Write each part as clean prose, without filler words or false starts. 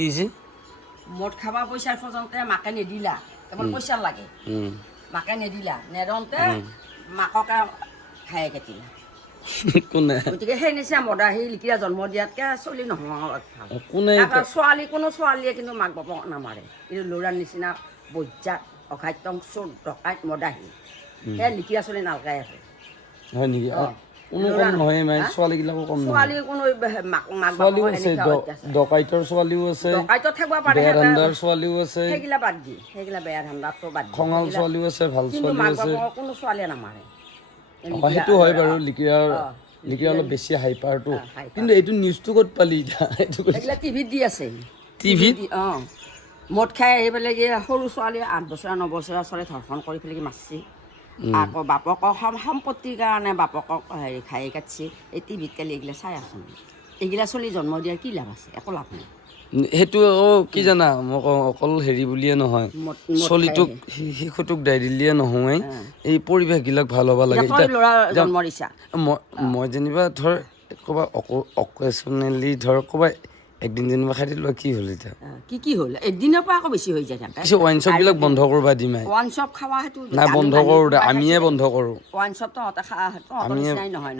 কি হৈছে মদ খাবা পইচাৰ পৰ্যন্ত মাকে নিদিলা কেৱল পইচা লাগে মাকে নিদিলা নেদনতে মাককে খাই কাটিলা কোনে গতিকে সেই নিচিনা মদা সেই লিকিৰা জন্ম দিয়াতকৈ চলি নহয় কোনে ছোৱালী কোনো ছোৱালীয়ে কিন্তু মাক বাপক নামাৰে কিন্তু ল'ৰাৰ নিচিনা বজ্জাত অঘাত্যং চোৰ ডকাইত মদাহী সেয়া লিকিৰা চলি নালগাই আছে হয় নেকি কোনো কম নহয় মানে ছোৱালীবিলাকো কম নহয় ছোৱালী কোনো মাক ছোৱালীও আছে ডকাইতৰ ছোৱালীও আছে ডকাইতত থাকিব পাৰে বেয়া ধান্দাৰ ছোৱালীও আছে সেইগিলা বাদ দি সেইগিলা বেয়া ধান্দাটো বাদ দি খঙাল ছোৱালীও আছে ভাল কিন্তু ছোৱালীও মাক আছে বাপক কোনো ছোৱালীয়ে নামাৰে সেইটো হয় বাৰু লিকিৰা অলপ বেছি হাইপাৰটো কিন্তু এইটো নিউজটো ক'ত পালি এতিয়া এইটো সেইগিলা টিভিত দি আছে টিভিত অঁ মদ খাই আহি পেলাই কি সৰু ছোৱালী 8 বছৰীয়া 9 বছৰীয়া ছোৱালী ধৰ্ষণ কৰি পেলাই মাৰছি আকৌ বাপকক সম্পত্তিৰ কাৰণে বাপকক হেৰি খাই কাটছি এই টিভিত কালি এইগিলা চাই আছোঁ এইগিলা চলি জন্ম দিয়াৰ কি লাভ আছে একো লাভ নাই সেইটো কি জানা মোক অকল হেৰি বুলিয়ে নহয় চলিটোক শিশুটোক দায় দিলিয়ে নহয় এই পৰিৱেশবিলাক ভাল হ'ব লাগে মই যেনিবা ধৰ ক'ৰবাত অকেচনেলি ধৰ ক'ৰবাত একদিন যেনিবা খাই দিলোঁ কি হ'ল এতিয়া কি হ'ল একদিনৰ পৰা আকৌ বেছি হৈ যায় কিছু ৱাইন শ্বপবিলাক বন্ধ কৰিব দিমাই ৱাইন শ্বপ খাৱা সেইটো নাই বন্ধ কৰোঁ দে আমিয়ে বন্ধ কৰোঁ ৱাইন শ্বপ তহঁতে তহঁতৰ নিচিনাই নহয়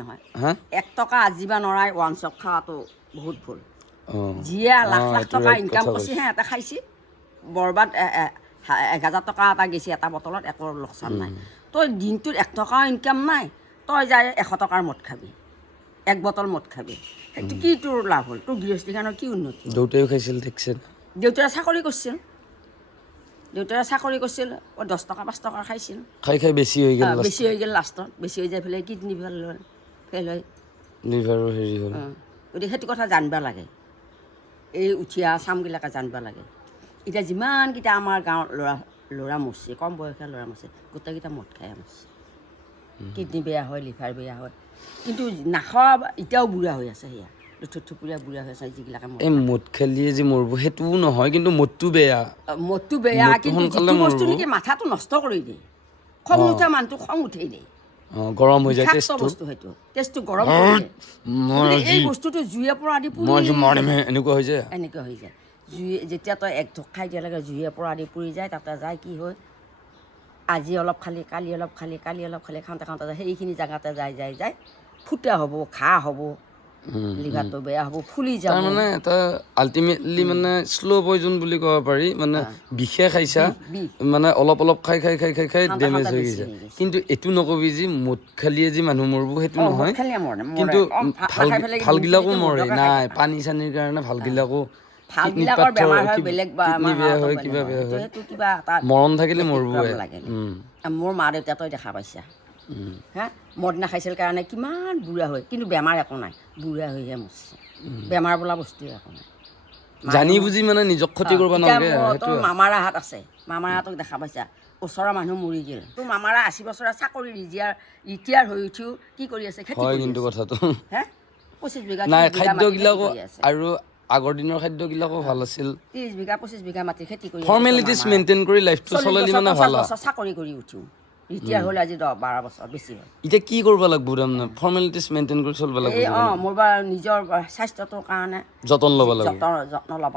1 টকা আজিবা নৰাই ৱাইন শ্বপ খোৱাটো বহুত ভুল যিয়ে লাখ লাখ টকা ইনকাম কৰিছে সিহঁতে খাইছে বৰবাদ 1000 টকা এটা গেছি এটা বটলত একো লোকচান নাই তই দিনটোত 1 টকাও ইনকাম নাই তই যাই 100 টকাৰ মদ খাবি 1 বটল মদ খাবি সেইটো কি তোৰ লাভ হ'ল তোৰ গৃহস্থীখনৰ কি উন্নতি দেউতাইও খাইছিল ঠিকছে দেউতাই চাকৰি কৰিছিল 10 টকা 5 টকা খাইছিল খাই বেছি হৈ গ'ল লাষ্টত বেছি হৈ যাই পেলাই কিডনী ফেল হয় লিভাৰো হেৰি হ'ল গতিকে সেইটো কথা জানিব লাগে এই উঠি অহা চামবিলাকে জানিব লাগে এতিয়া যিমানকেইটা আমাৰ গাঁৱৰ ল'ৰা মৰছে কম বয়সীয়া ল'ৰা মৰছে গোটেইকেইটা মদ খাই মৰছে কিডনী বেয়া হয় লিভাৰ বেয়া হয় কিন্তু নাখোৱা এতিয়াও বুঢ়া হৈ আছে সেয়া থুপথুপীয়া বুঢ়া হৈ আছে যিবিলাকে এই মদ খেলিয়ে যে মৰিব সেইটোও নহয় কিন্তু মদটো বেয়া কিন্তু যিটো বস্তু নেকি মাথাটো নষ্ট কৰি দিয়ে খং উঠা মানুহটো খং উঠেই দিয়ে গৰম হৈ যায় বস্তু সেইটো টেষ্টটো গৰম কৰি দিয়ে এই বস্তুটো জুইৰ পৰা আদি এনেকুৱা হৈ যায় জুই যেতিয়া তই এক ঢোক খাই দিয়া লাগে জুইৰ পৰা আদি পুৰি যায় তাতে যায় কি হয় আজি অলপ খালি কালি অলপ খালি খাওঁতে যায় সেইখিনি জেগাতে যায় ফুটা হ'ব ঘাঁ হ'ব লিভাৰটো বেয়া হ'ব ফুলি যাব তাৰমানে এটা আল্টিমেটলি মানে শ্ল' পয়জন বুলি ক'ব পাৰি মানে বিষে খাইছা মানে অলপ খাই ডেমেজ হৈ গৈছে কিন্তু এইটো নকবি যে মদ খালিয়ে যে মানুহ মৰিব সেইটো নহয় কিন্তু ভালগিলাকো মৰে নাই পানী চানীৰ কাৰণে ভালগিলাকো ভালবিলাকৰ বেমাৰ হয় বেলেগ মৰণ থাকিলে মৰিবই মোৰ মা দেউতা তই দেখা পাইছা মদ নাখাইছিল কাৰণে কিমান বুঢ়া হয় কিন্তু বেমাৰ একো নাই বুঢ়া হৈহে মৰছে বেমাৰ বোলা বস্তু একো নাই জানি বুজি মানে নিজক ক্ষতি কৰিব নালাগে তোৰ মামাৰা হাত আছে মামাৰাটোক দেখা পাইছা ওচৰৰ মানুহ মৰি গ'ল তোৰ মামাৰা 80 বছৰীয়া চাকৰি ৰিটায়াৰ হৈ উঠিও কি কৰি আছে খেতি হয় কিন্তু কথাটো 25 বিঘা নাই খাদ্যগিলাকো আৰু আগৰ দিনৰ খাদ্যগিলাকো ভাল আছিল 30 বিঘা 25 বিঘা মাটি খেতি কৰি ফৰ্মেলিটিজ মেইনটেইন কৰি লাইফটো চলালি মানে ভাল চাকৰি কৰি উঠিও ৰিটায়াৰ হ'ল আজি 10-12 বছৰ বেছি হ'ল এতিয়া কি কৰিব লাগিব তাৰমানে ফৰ্মেলিটিজ মেইনটেইন কৰি চলিব লাগিব মোৰ নিজৰ স্বাস্থ্যটোৰ কাৰণে যতন ল'ব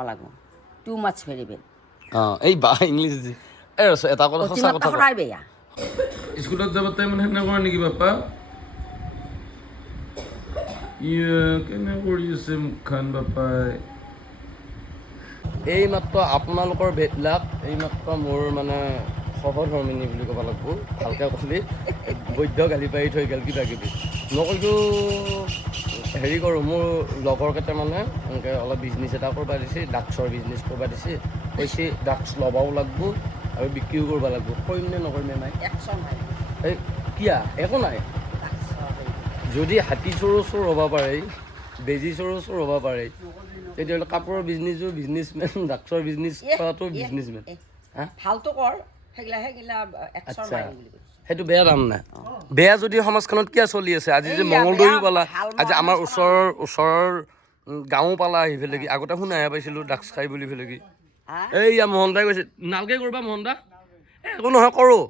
লাগিব টু মাছ ভেৰি বেড এই বা ইংলিছ এটা কথা সঁচা কথা সদায় বেয়া স্কুলত যাব টাইম হেনে কৰে নেকি বাপা কেনে কৰি আছে মুখখন বাপাই এই মাত্ৰ আপোনালোকৰ বেদলাক এই মাত্ৰ মোৰ মানে সহধৰ্মিনী বুলি ক'ব লাগিব ভালকৈ ক'লি বৈধ গালি পাৰি থৈ গ'ল কিবা কিবি নকৈতো হেৰি কৰোঁ মোৰ লগৰ কেইটামানে এনেকৈ অলপ বিজনেছ এটা কৰিব দিছে ড্ৰাগছৰ বিজনেছ কৰিব দিছে কৈছে ড্ৰাগছ ল'বও লাগিব আৰু বিক্ৰীও কৰিব লাগিব কৰিম নে নকৰিম নাই এই কিয়া একো নাই যদি হাতী চোৰ হ'ব পাৰে বেজী চোৰ হ'ব পাৰে তেতিয়াহ'লে কাপোৰৰ বিজনেছমেন ড্ৰাগছৰ বিজনেছ কৰাটো বিজনেছমেন ভালটো কৰ আচ্ছা সেইটো বেয়া দাম নাই বেয়া যদি সমাজখনত কিয় চলি আছে আজি যে মঙলদৈও পালা আজি আমাৰ ওচৰৰ গাঁও পালা আহি পেলাই কি আগতে শুনাহে পাইছিলোঁ ড্ৰাগছ খাই বুলি পেলাই কি এইয়া মোহনদাই কৈছে নালকে কৰিবা মোহনদা একো নহয় কৰোঁ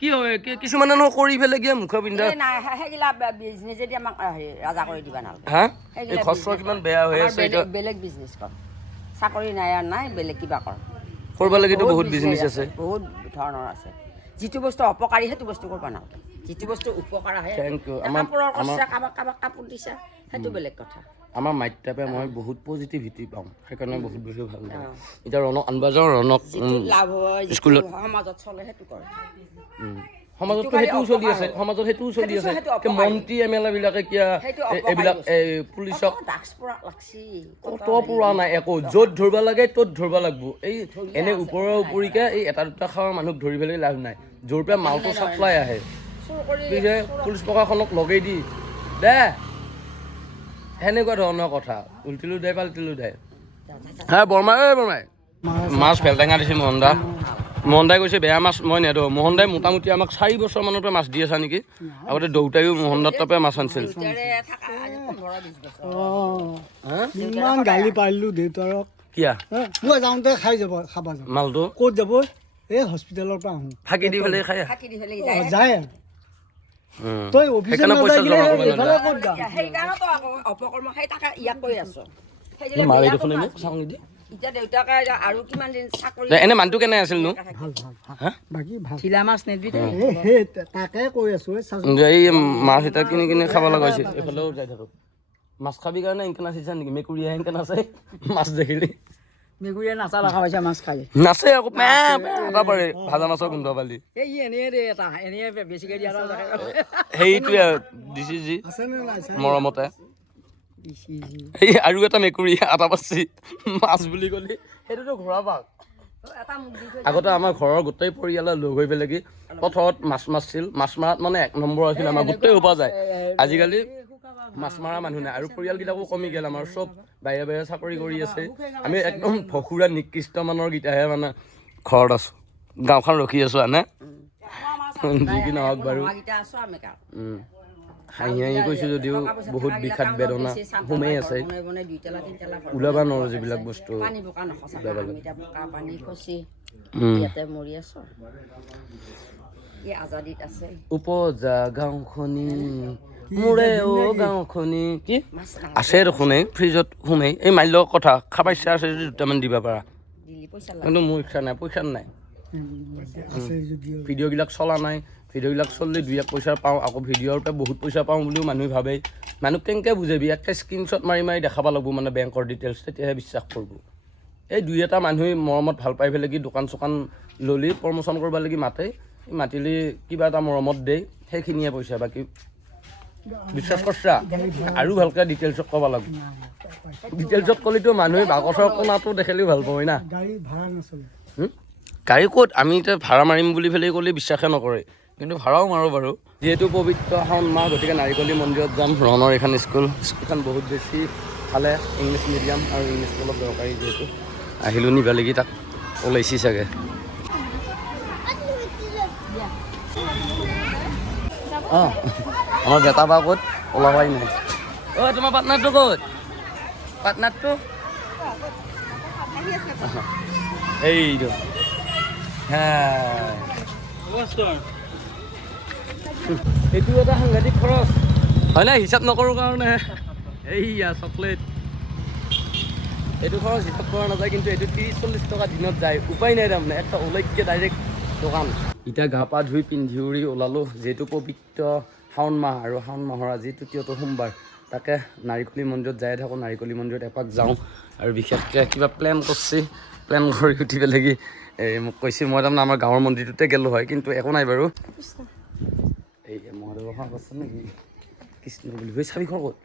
কি হয় কিছুমানে ন কৰি পেলাই কি মুখ পিন্ধা ৰাজা কৰি দিবা নালাগে হা এই খৰচ কিমান বেয়া হৈ আছে বেলেগ বিজনেছ কৰ চাকৰি নাই আৰু নাই বেলেগ কিবা কৰ কৰিব লাগেতো বহুত বিজনেছ আছে বহুত ধৰণৰ আছে যিটো বস্তু অপকাৰী সেইটো বস্তু কৰিব নালাগে যিটো বস্তু উপকাৰ আহে Thank you. কাপোৰৰ কষ্ট কাৰোবাক কাপোৰ দিছা সেইটো বেলেগ কথা আমাৰ মাইটাপে মই বহুত পজিটিভিটি পাওঁ সেইকাৰণে বহুত বেছি ভাল লাগে এতিয়া ৰণক আনবা যাওঁ ৰণক যিটো লাভ হয় স্কুলত সমাজত চলে সেইটো কৰে সমাজতো সেইটোও চলি আছে সমাজত সেইটোও চলি আছে মন্ত্ৰী MLA বিলাকে কিয় এইবিলাক পুলিচক কত পুৰা নাই একো য'ত ধৰিব লাগে ত'ত ধৰিব লাগিব এই এনে ওপৰৰ ওপৰিকে এই এটা দুটা খোৱা মানুহক ধৰি পেলাই লাভ নাই য'ৰ পৰা মালটো চাপ্লাই আহে পুলিচ প্ৰশাসনক লগাই দি দে সেনেকুৱা ধৰণৰ কথা উল্টিলো দে পাল্টিলো দে হ্যাঁ বৰমাই মাছ ফেলটেঙা দিছে মোহনদাই কৈছে বেয়া মাছ মই নেদো মোহনদাই মোটামুটি আমাক 4 বছৰ মানৰ পৰা মাছ দি আছা নেকি আগতে দেউতাইও মোহনদাৰ তাৰ পৰা মাছ আনিছিল ইমান গালি পাৰিলো দেউতাৰক কিয়া মই যাওঁতে খাই যাব খাবা যাব মালটো ক'ত যাব এই হস্পিটেলৰ পৰা আহোঁ ফাঁকি দি পেলাই খাই যায় তই অফিচত অপকৰ্ম সেই তাকে ইয়াক কৈ আছো মাৰি দেখোন মোক চাওঁ নিদি এতিয়া দেউতাকে আৰু কিমান দিন চাকৰি এনে মানুহটো কেনে আছিল নো ভাল বাকী ভাল ঢিলা মাছ নেবি সেই তাকে কৈ আছো এই মাছ এটা কিনি কিনি খাব লগা হৈছে এইফালেও যাই থাকো মাছ খাবি কাৰণে এনেকে নাচিছা নেকি মেকুৰীয়ে এনেকে নাচে মাছ দেখিলি মেকুৰীয়ে নাচা লগা হৈছে মাছ খাই নাচে আকৌ এটা পাৰে ভাজা মাছৰ গোন্ধ পালি এই এনেই দে এটা এনেই বেছিকৈ দিয়া সেইটোৱে দিছি যি মৰমতে এই আৰু এটা মেকুৰী আটা পাচি মাছ বুলি ক'লি সেইটোতো ঘোঁৰা পাক আগতে আমাৰ ঘৰৰ গোটেই পৰিয়ালে লগ হৈ পেলাই কি পথাৰত মাছ মাৰিছিল মাছ মাৰাত মানে 1 নম্বৰ আছিল আমাৰ গোটেই উপা যায় আজিকালি মাছ মৰা মানুহ নাই আৰু পৰিয়ালকেইটাকো কমি গ'ল আমাৰ চব বাহিৰে বাহিৰে চাকৰি কৰি আছে আমি একদম ভসুৰা নিকৃষ্ট মানৰ গীতাহে মানে ঘৰত আছো গাঁওখন ৰখি আছো আনে যি কি নহওক বাৰু হাঁহি হাঁহি কৈছোঁ যদিও বহুত বিষাদ বেদনা সোমাই আছে ওলাব নোৱাৰোঁ যিবিলাক বস্তু উপজা গাঁওখনি মোৰে অ' গাঁওখনি কি আছে দেখোন এই ফ্ৰিজত সোমাই এই মাল্যৰ কথা খাব ইচ্ছা আছে যদি 2টামান দিব পাৰা কিন্তু মোৰ ইচ্ছা নাই পইচা নাই ভিডিঅ'বিলাক চলা নাই ভিডিঅ'বিলাক চলিলে 2-1 পইচা পাওঁ আকৌ ভিডিঅ'ৰ পৰা বহুত পইচা পাওঁ বুলিও মানুহে ভাবে মানুহ কেনেকৈ বুজাবি একটা স্ক্ৰীনশ্বট মাৰি মাৰি দেখাব লাগিব মানে বেংকৰ ডিটেইলছ তেতিয়াহে বিশ্বাস কৰিব এই 2-এটা মানুহে মৰমত ভাল পাই পেলাই কি দোকান চোকান ল'লি প্ৰমোশ্যন কৰিব লাগি মাতিলি কিবা এটা মৰমত দেই সেইখিনিয়ে পইচা বাকী বিশ্বাস কৰছা আৰু ভালকৈ ডিটেইলছত ক'ব লাগিব ডিটেইলছত ক'লেতো মানুহে বাকচৰ কোণাটো দেখিলেও ভাল পাবই না গাড়ী ক'ত আমি এতিয়া ভাড়া মাৰিম বুলি পেলাই ক'লে বিশ্বাসে নকৰে কিন্তু ভাড়াও মাৰোঁ বাৰু যিহেতু পবিত্ৰ শাওণ মাহ গতিকে নাৰিকলী মন্দিৰত যাম ৰণৰ এইখন স্কুলখন বহুত বেছি ভালে ইংলিছ মিডিয়াম আৰু ইংলিছ অলপ দৰকাৰী যিহেতু আহিলোঁ নিবা লাগি তাক ওলাইছি চাগে অঁ আমাৰ বেটা বা ক'ত ওলাবাই নাই অ' তোমাৰ পাৰ্টনাৰটো ক'ত পাৰ্টনাৰটো এইটো এইটো এটা সাংঘাতিক খৰচ হয় নাই হিচাপ নকৰোঁ কাৰণে এইয়া চকলেট এইটো খৰচ হিচাপ কৰা নাযায় কিন্তু এইটো 30-40 টকা দিনত যায় উপায় নাই তাৰমানে একটা ওলাইতকৈ ডাইৰেক্ট দোকান এতিয়া গা পা ধুই পিন্ধি উৰি ওলালোঁ যিহেতু পবিত্ৰ শাওণ মাহ আৰু শাওণ মাহৰ আজি 3য়টো সোমবাৰ তাকে নাৰিকলী মন্দিৰত যাই থাকোঁ নাৰিকলী মন্দিৰত এপাক যাওঁ আৰু বিশেষকৈ কিবা প্লেন কৰিছে প্লেন কৰি উঠি পেলাই কি এই মোক কৈছে মই তাৰমানে আমাৰ গাঁৱৰ মন্দিৰটোতে গ'লোঁ হয় কিন্তু একো নাই বাৰু এই মহাদেৱৰ সাপ আছে নেকি কৃষ্ণ বুলি ভাবি চাবি ক'ত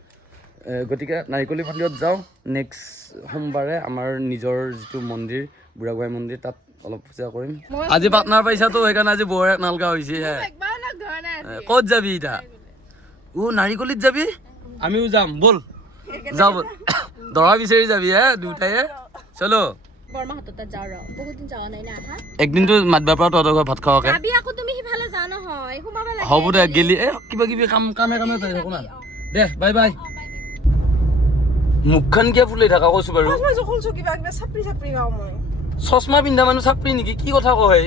গতিকে নাৰিকলী মন্দিৰত যাওঁ নেক্সট সোমবাৰে আমাৰ নিজৰ যিটো মন্দিৰ বুঢ়াগোহাঁই মন্দিৰ তাত অলপ পূজা কৰিম আজি পাৰ্টনাৰ পাইছাতো সেইকাৰণে আজি বৰ এক নালগা হৈছে ক'ত যাবি এতিয়া নাৰিকলীত যাবি আমিও যাম ব'ল যাওঁ ব'ল দৰা বিচাৰি যাবি হে দুটায়ে চলো একদিনটো মাতবা পৰা তহঁতৰ ঘৰত ভাত খাওঁকে হ'ব দে গেলি কিবা কিবি কামে চাই থাকো না দে বাই বাই মুখখন কিয় ফুলি থাকা কৈছো বাৰু চশমা পিন্ধা মানুহ চাপৰি নেকি কি কথা কয়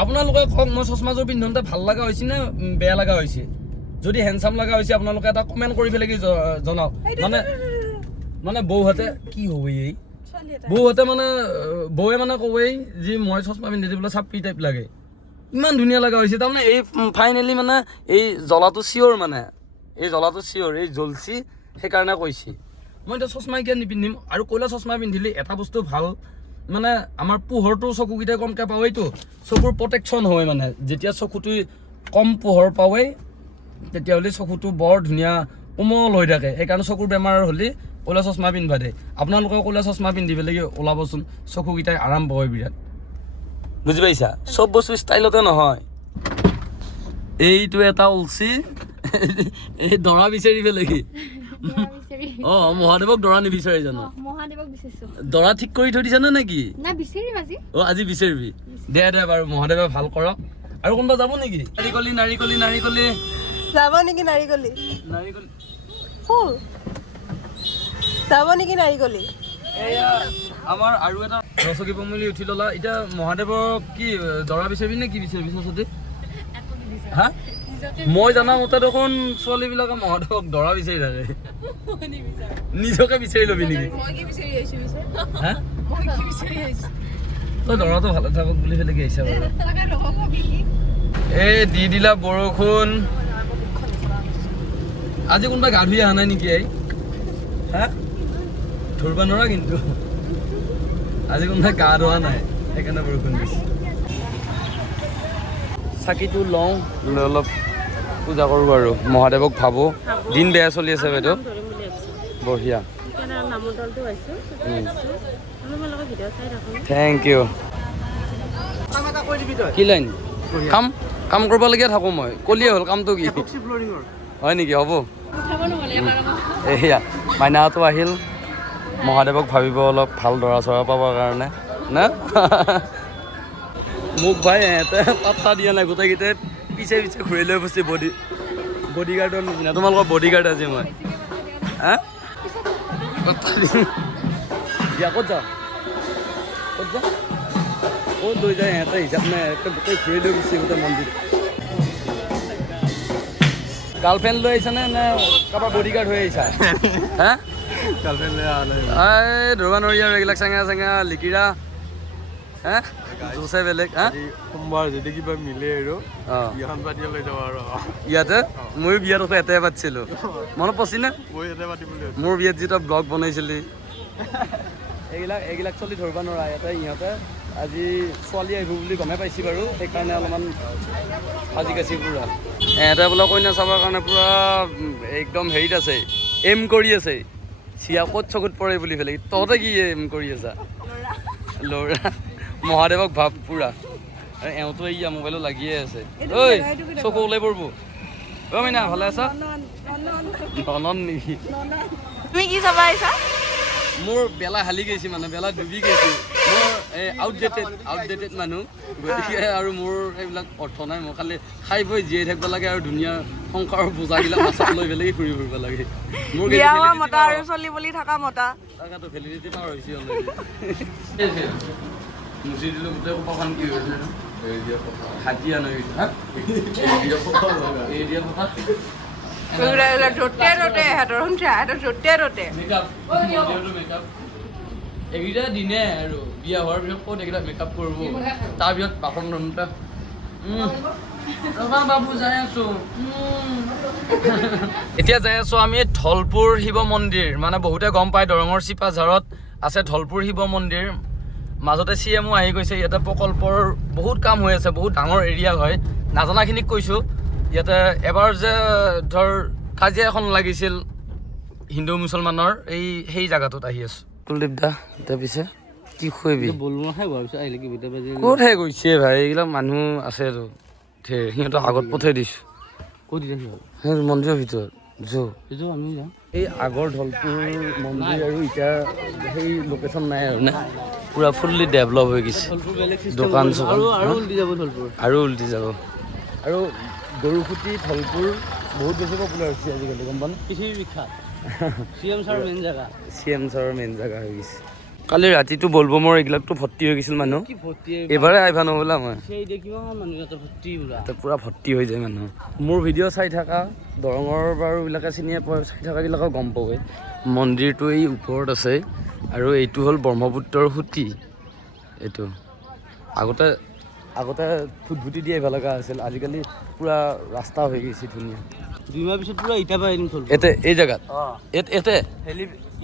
আপোনালোকে কওক মই চশমাযোৰ পিন্ধোতে ভাল লগা হৈছে নে বেয়া লগা হৈছে যদি হেণ্ডচাম লগা হৈছে আপোনালোকে এটা কমেণ্ট কৰি পেলাই কি জনাওক মানে বৌহঁতে কি হ'ব এই বৌহঁতে মানে বৌৱে মানে কৱেই যি মই চশমা পিন্ধি দিবলৈ চাপি টাইপ লাগে ইমান ধুনীয়া লগা হৈছে তাৰমানে এই ফাইনেলি মানে এই জ্বলাটো চিয়'ৰ মানে এই জ্বলাটো চিয়'ৰ এই জ্বলছি সেইকাৰণে কৈছে মই এতিয়া চশমা কিয় নিপিন্ধিম আৰু ক'লা চশমা পিন্ধিলে এটা বস্তু ভাল মানে আমাৰ পোহৰটো চকুকেইটাই কমকৈ পাৱেইতো চকুৰ প্ৰটেকশ্যন হয় মানে যেতিয়া চকুটো কম পোহৰ পাৱেই তেতিয়াহ'লে চকুটো বৰ ধুনীয়া কোমল হৈ থাকে সেইকাৰণে চকুৰ বেমাৰ হ'লে ক'লা চশমা পিন্ধিবা দে আপোনালোকে ক'লা চশমা পিন্ধি পেলাই ওলাবচোন চকুকেইটাই আৰাম পায় বিৰাট বুজি পাইছা চব বস্তু ষ্টাইলতে নহয় এইটো এটা ওলছি এই দৰা বিচাৰি পেলাই কি অঁ মহাদেৱক দৰা নিবিচাৰে জানো দৰা ঠিক কৰি থৈ দিছা নে কি অঁ আজি বিচাৰিবি দে বাৰু মহাদেৱে ভাল কৰক আৰু কোনোবা যাব নেকি নাৰিকলি নাৰিকলি নাৰিকলি যাব নেকি নাৰিকলি নাৰিকলি যাব নেকি নাৰিকলি এয়া আমাৰ আৰু এটা ৰচকী পমলি উঠি ল'লা এতিয়া মহাদেৱক কি দৰা বিচাৰিবি নে কি বিচাৰিবি সৰস্বতী হা মই জানা মতে দেখোন ছোৱালীবিলাকে মহাদেৱক দৰা বিচাৰি থাকে নিজকে বিচাৰি ল'বি নেকি হা তই দৰাটো ভালে থাকক বুলি পেলাই কি আহিছা বাৰু এই দি দিলা বৰষুণ আজি কোনোবা গা ধুই অহা নাই নেকি এই হা ধৰিব নোৱাৰা কিন্তু আজি কোনোবাই গা ধোৱা নাই সেইকাৰণে বৰষুণ দিছে চাকিটো লওঁ লৈ অলপ পূজা কৰোঁ আৰু মহাদেৱক ভাবোঁ দিন বেয়া চলি আছে বাইদেউ বঢ়িয়া থেংক ইউ কি লাইন কাম কৰিবলগীয়া থাকোঁ মই কলিয়ে হ'ল কামটো কি হয় নেকি হ'ব এয়া মাইনাহঁতো আহিল মহাদেৱক ভাবিব অলপ ভাল দৰা চৰা পাবৰ কাৰণে না মোক ভাই এহেঁতে পাত্তা দিয়া নাই গোটেইকেইটাই পিছে পিছে ঘূৰি লৈ গৈছে বডিগাৰ্ডৰ নিচিনা তোমালোকৰ বডিগাৰ্ড আজি মই হা দিয়া ক'ত যাওঁ ক'ত যাওঁ ক'ত লৈ যায় সিহঁতে হিচাপ নাই গোটেই ঘূৰি লৈ গৈছে গোটেই মন্দিৰ গাৰ্লফ্ৰেণ্ড লৈ আহিছা নে কাৰোবাৰ বডিগাৰ্ড হৈ আহিছা হা গাৰ্লফ্ৰেণ্ড লৈ অহা নাই এই ধৰিব নোৱাৰি আৰু এইবিলাক চেঙা চেঙা লিকিৰা হা জোচে বেলেগ হা সোমবাৰ যদি কিবা মিলে আৰু বিয়াখন পাতি লৈ যাওঁ আৰু ইয়াতে ময়ো বিয়াত আকৌ এটাই পাতিছিলোঁ মনত পৰছি নে মই ইয়াতে পাতিম বুলি মোৰ বিয়াত যেতিয়া ব্লগ বনাইছিলি এইবিলাক চলি ধৰিব নোৱাৰা ইয়াতে ইহঁতে আজি ছোৱালী আহিব বুলি গমে পাইছি বাৰু সেইকাৰণে অলপমান সাজি কাচি পুৰা এহেঁতে বোলে কইনা চাবৰ কাৰণে পুৰা একদম হেৰিত আছে এম কৰি আছে চিয়া ক'ত চকুত পৰে বুলি পেলাই তহঁতে কি এম কৰি আছা ল'ৰা মহাদেৱক ভাব পুৰা এওঁতো এইয়া মোবাইলত লাগিয়ে আছে ঐ চকু ওলাই পৰিব অ' মইনা ভালে আছা ননন নেকি তুমি কি চাব আহিছা মোৰ বেলা হালি গৈছে মানে বেলা ডুবি গৈছে মোৰ আউটডেটেড মানুহ গতিকে আৰু মোৰ এইবিলাক অৰ্থ নাই মই খালি খাই বৈ জীয়াই থাকিব লাগে আৰু ধুনীয়া সংসাৰৰ বোজাবিলাক মাছত লৈ পেলাই ঘূৰি ফুৰিব লাগে মোৰ মতা আৰু চলি বুলি থকা মতা তাকেতো ভেলিডিটি পাৰ হৈছে অলৰেডি মুচি দিলোঁ গোটেই সোপাখন কি হৈছে হাতী আনা গৈছে হা এই দিয়া কথা এইকেইটা দিনে আৰু বিয়া হোৱাৰ পিছত ক'ত এইকেইটা মেকআপ কৰিব তাৰপিছত বাচন ধৰোঁতে বাবু যাই আছো এতিয়া যাই আছো আমি ধলপুৰ শিৱ মন্দিৰ মানে বহুতে গম পায় দৰঙৰ চিপাঝাৰত আছে ধলপুৰ শিৱ মন্দিৰ মাজতে CMO আহি গৈছে ইয়াতে প্ৰকল্পৰ বহুত কাম হৈ আছে বহুত ডাঙৰ এৰিয়া হয় নাজানাখিনিক কৈছোঁ ইয়াতে এবাৰ যে ধৰ কাজিয়া এখন লাগিছিল হিন্দু মুছলমানৰ সেই জেগাটোত আহি আছোঁ কুলদীপ দা এতিয়া পিছে কি খুৱাবি ক'তহে গৈছে ভাই এইবিলাক মানুহ আছে আৰু সিহঁতক আগত পঠাই দিছোঁ ক'ত সিহঁত মন্দিৰৰ ভিতৰত আমি যাম এই আগৰ ধলপুৰ মন্দিৰ আৰু এতিয়া সেই লোকেশ্যন নাই আৰু নে পুৰা ফুল্লি ডেভেলপ হৈ গৈছে দোকান চোকান আৰু উল্টি যাব আৰু গৰুসুতি ধলপুৰ বহুত বেছি পপুলাৰ হৈছে আজিকালি গম পানে পৃথিৱী বিখ্যাত CM ছাৰৰ মেইন জেগা হৈ গৈছে কালি ৰাতিটো বলবমৰ এইবিলাকতো ভৰ্তি হৈ গৈছিল মানুহ এইবাৰে আহিবা নহ'লা মই পুৰা ভৰ্তি হৈ যায় মানুহ মোৰ ভিডিঅ' চাই থকা দৰঙৰ বাৰু এইবিলাকে চিনিয়ে পোৱা চাই থকাবিলাকক গম পাবই মন্দিৰটো এই ওপৰত আছে আৰু এইটো হ'ল ব্ৰহ্মপুত্ৰৰ সুঁতি এইটো আগতে ফুটফুটি দি আহিব লগা আছিল আজিকালি পূৰা ৰাস্তা হৈ গৈছে ধুনীয়া 2 মাহ পিছত পুৰা ইটা পাই আহিম থল এতে এই জেগাত এতে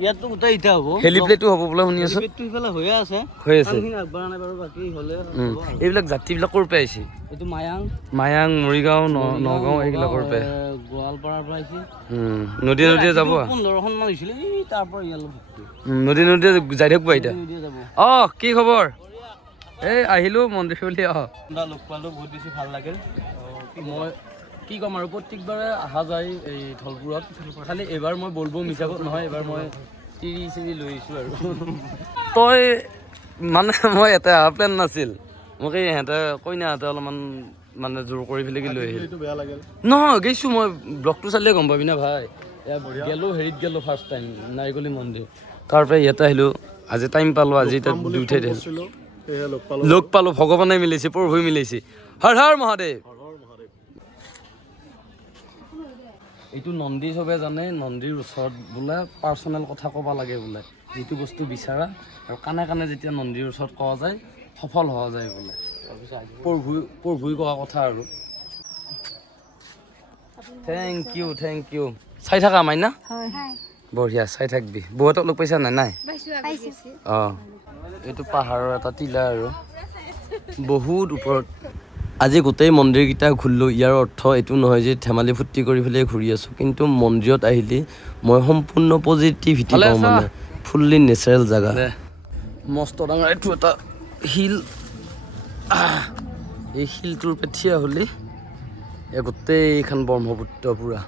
ইয়াততো গোটেই ইটা হ'ব হেলিপ্লেটো হ'ব বোলে শুনি আছোঁ পেটটো ইফালে হৈয়ে আছে হৈ আছে আগবঢ়া নাই বাৰু বাকী হ'লে এইবিলাক জাতিবিলাক ক'ৰ পৰা আহিছে এইটো মায়াং মৰিগাঁও নগাঁও এইবিলাকৰ পৰা গোৱালপাৰাৰ পৰা আহিছে নদীয়ে যাব 15খন মান হৈছিলে এই তাৰ পৰা ইয়ালৈ নদীয়ে যাই থাকিব এতিয়া নদীয়ে যাব অঁ কি খবৰ এই আহিলোঁ মন্দিৰ বুলি লগ পালোঁ বহুত বেছি ভাল লাগিল মই কি ক'ম আৰু প্ৰত্যেকবাৰে অহা যায় এই ধলপুৰত খালি এইবাৰ মই বলবো মিছাকত নহয় এইবাৰ মই চিৰি লৈ আহিছোঁ আৰু তই মানে মই এটা অহা প্লেন নাছিল মোক এই ইহঁতে কইনাহঁতে অলপমান মানে জোৰ কৰি পেলাই লৈ আহিল নহয় গৈছোঁ মই ব্লগটো চালে গম পাবি না ভাই গেলোঁ হেৰিত গেলোঁ ফাৰ্ষ্ট টাইম নাৰিকলি মন্দিৰ তাৰ পৰা ইয়াতে আহিলোঁ আজি টাইম পালোঁ আজি এতিয়া দুইঠাইত আহিলোঁ লগ পালোঁ ভগৱানে মিলাইছে প্ৰভুৱে মিলাইছে হৰ হৰ মহাদেৱ এইটো নন্দী চবে জানে নন্দীৰ ওচৰত বোলে পাৰ্চনেল কথা ক'ব লাগে বোলে যিটো বস্তু বিচাৰা আৰু কাণে কাণে যেতিয়া নন্দীৰ ওচৰত কোৱা যায় সফল হোৱা যায় বোলে প্ৰভুৱে কোৱা কথা আৰু থেংক ইউ চাই থাকা মাইনা বঢ়িয়া চাই থাকবি বৌহঁতক লগ পাইছা নাই অঁ এইটো পাহাৰৰ এটা টিলা আৰু বহুত ওপৰত আজি গোটেই মন্দিৰকেইটা ঘূৰিলোঁ ইয়াৰ অৰ্থ এইটো নহয় যে ধেমালি ফূৰ্তি কৰি পেলাই ঘূৰি আছোঁ কিন্তু মন্দিৰত আহিলে মই সম্পূৰ্ণ পজিটিভিটি পাওঁ মানে ফুল্লি নেচাৰেল জেগা মস্ত ডাঙৰ এইটো এটা শিল এই শিলটোৰ পেঠিয়া হ'লে এই গোটেইখন ব্ৰহ্মপুত্ৰ পূৰা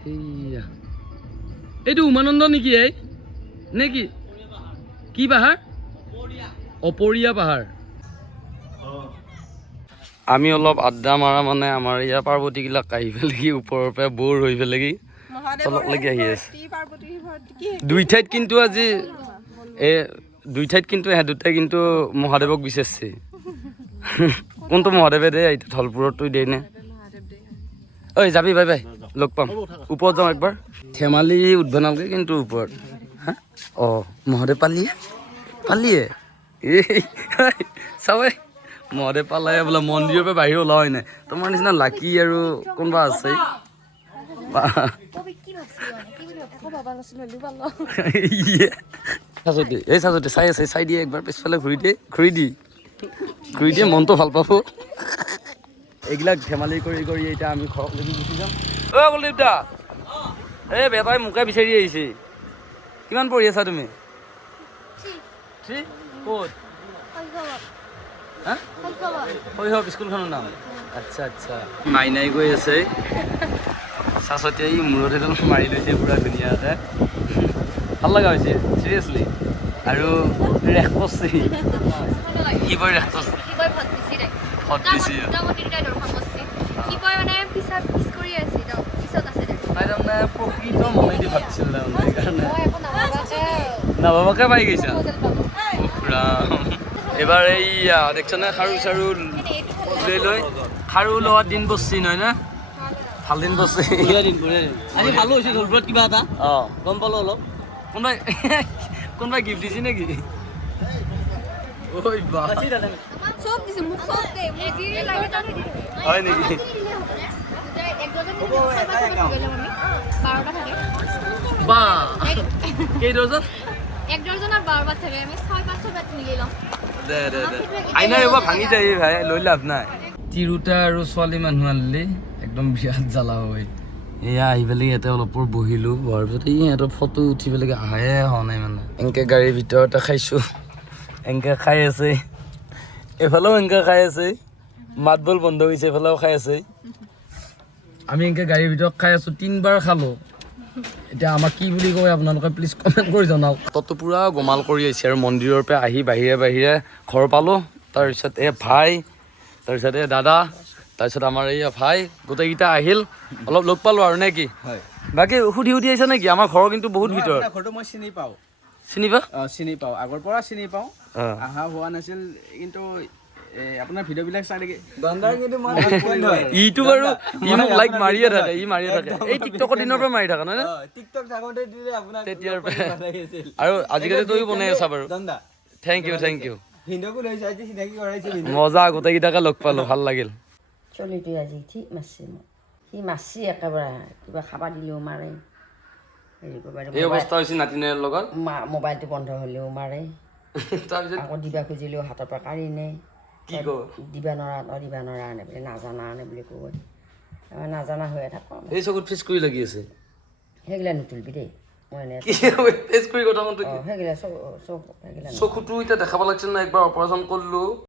সেয়া এইটো উমানন্দ নেকি এই নে কি পাহাৰ অপৰীয়া পাহাৰ আমি অলপ আড্ডা মাৰা মানে আমাৰ ইয়াৰ পাৰ্বতীবিলাক আহি পেলাই ওপৰৰ পৰা বৰ হৈ পেলাই তললৈকে আহি আছে দুই ঠাইত কিন্তু আজি দুটাই কিন্তু মহাদেৱক বিচাৰিছে কোনটো মহাদেৱে দে এতিয়া ধলপুৰতো দিয়ে নে ঐ যাবি বাই লগ পাম ওপৰত যাওঁ একবাৰ ধেমালি উঠব নালাগে কিন্তু ওপৰত হা অঁ মহাদেৱ পালিয়ে এই চাবই মহাদেৱ পালাই বোলে মন্দিৰৰ পৰা বাহিৰ ওলোৱাই নাই তোমাৰ নিচিনা লাকি আৰু কোনোবা আছে চাচোতে চাই আছে চাই দিয়ে একবাৰ পিছফালে ঘূৰি দিয়ে মনটো ভাল পাব এইবিলাক ধেমালি কৰি এতিয়া আমি ঘৰলৈকে গুচি যাম অ' কুলদীপ দা এই বেটাই মোকে বিচাৰি আহিছে কিমান পঢ়ি আছা তুমি ক'ত শৈশৱ স্কুলখনৰ নাম আচ্ছা মাইনাই গৈ আছে চাচতে এই মূৰত এডাল মাৰি লৈছে পুৰা ধুনীয়াকৈ ভাল লগা হৈছে চিৰিয়াছলি আৰু ৰেখ কৰছে কি কয় ৰেখ কৰছে প্ৰকৃত মনেদি ভাবিছিল সেইকাৰণে নাভাবাকে পাই গৈছা এবাৰ এই দেখছনে খাৰু চাৰু লৈ খাৰু লোৱাৰ দিন বসছি নহয় না ভাল দিন বসছে আজি ভালো হৈছে ধলপুৰত কিবা এটা অঁ গম পালোঁ অলপ কোনোবাই গিফ্ট দিছে নেকি ঐ বা হয় নেকি বা কেই ডজন এক ডজনৰ 12 বাট থাকে আমি 6-5 বাট মিলি লওঁ দে আইনা এবাৰ ভাঙি যায় ভাই লৈ লাভ নাই তিৰোতা আৰু ছোৱালী মানুহ আনিলে একদম বিৰাট জ্বালা হয় এয়া আহি পেলাই ইয়াতে অলপ বহিলোঁ বহাৰ পিছত এই সিহঁতৰ ফটো উঠি পেলাই আহে হোৱা নাই মানে এনেকৈ গাড়ীৰ ভিতৰতে খাইছোঁ এনেকৈ খাই আছে এইফালেও এনেকৈ খাই আছে মাত বোল বন্ধ হৈছে এইফালেও খাই আছে আমি এনেকৈ গাড়ীৰ ভিতৰত খাই আছোঁ 3বাৰ খালোঁ এতিয়া আমাক কি বুলি কয় আপোনালোকে প্লিজ কমেণ্ট কৰি জনাওক ততো পূৰা গোমাল কৰি আহিছে আৰু মন্দিৰৰ পৰা আহি বাহিৰে ঘৰ পালোঁ তাৰপিছত এই ভাই তাৰপিছত এই দাদা তাৰপিছত আমাৰ এই ভাই গোটেইকেইটা আহিল অলপ লগ পালোঁ আৰু নে কি বাকী সুধি আহিছে নেকি আমাৰ ঘৰৰ কিন্তু বহুত ভিতৰত ঘৰটো মই চিনি পাওঁ চিনি পা চিনি পাওঁ আগৰ পৰা চিনি পাওঁ অহা হোৱা নাছিল কিন্তু আপোনাৰ ভিডিঅ'বিলাক চাই নেকি দণ্ডাৰ কিন্তু মই ইটো বাৰু ই মোক লাইক মাৰিয়ে থাকে এই টিকটকৰ দিনৰ পৰা মাৰি থকা নহয় নে টিকটক থাকোঁতে দিলে আপোনাক তেতিয়াৰ পৰা আৰু আজিকালি তইও বনাই আছা বাৰু দণ্ডা থেংক ইউ ভিডিঅ'কো লৈ চাইছে চিনাকি কৰাইছে মজা গোটেইকেইটাকে লগ পালোঁ ভাল লাগিল চলিটোৱে আজি ঠিক মাৰছে মোক সি মাৰছি একেবাৰে কিবা খাবা দিলেও মাৰে হেৰি এই অৱস্থা হৈছে নাতিনীৰ লগত মোবাইলটো বন্ধ হ'লেও মাৰে তাৰপিছত আকৌ দিবা খুজিলেও হাতৰ পৰা কাঢ়ি নে কি কওঁ দিবা নৰা আনে বুলি নাজানা আনে বুলি কয় নাজানা হৈয়ে থাকোঁ এই চকুত ফিচ কৰি লাগি আছে সেইগিলা নুতুলবি দেই মই এনে ফেচ কৰি কথা সেইগিলা সেইগিলা চকুটো এতিয়া দেখাব লাগিছিল না একবাৰ অপাৰেশ্যন কৰিলোঁ